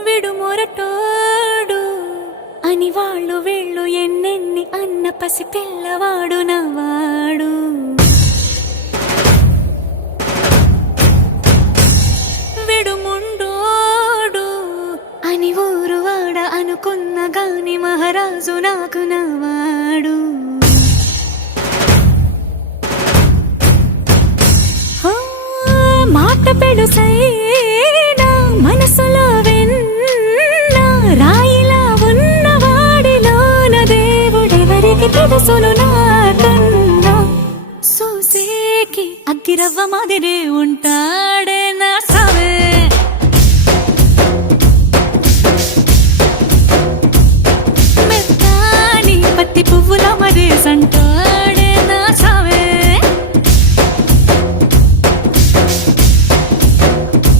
విడు మొరటోడు అని వాళ్ళు వీళ్ళు ఎన్నెన్ని అన్న పసి పిల్లవాడు నవ్వాడు. విడు ముండోడు అని ఊరు వాడ అనుకున్న గాని మహారాజు నాకు నవ్వాడు. మాట పెడుసైనా మనసులో వెన్న రాయిలా ఉన్నవాడిలోన దేవుడెవరికి తెలుసును నాకన్నా. సూసేకి అగ్గిరవ్వ మాదిరే ఉంటాడు.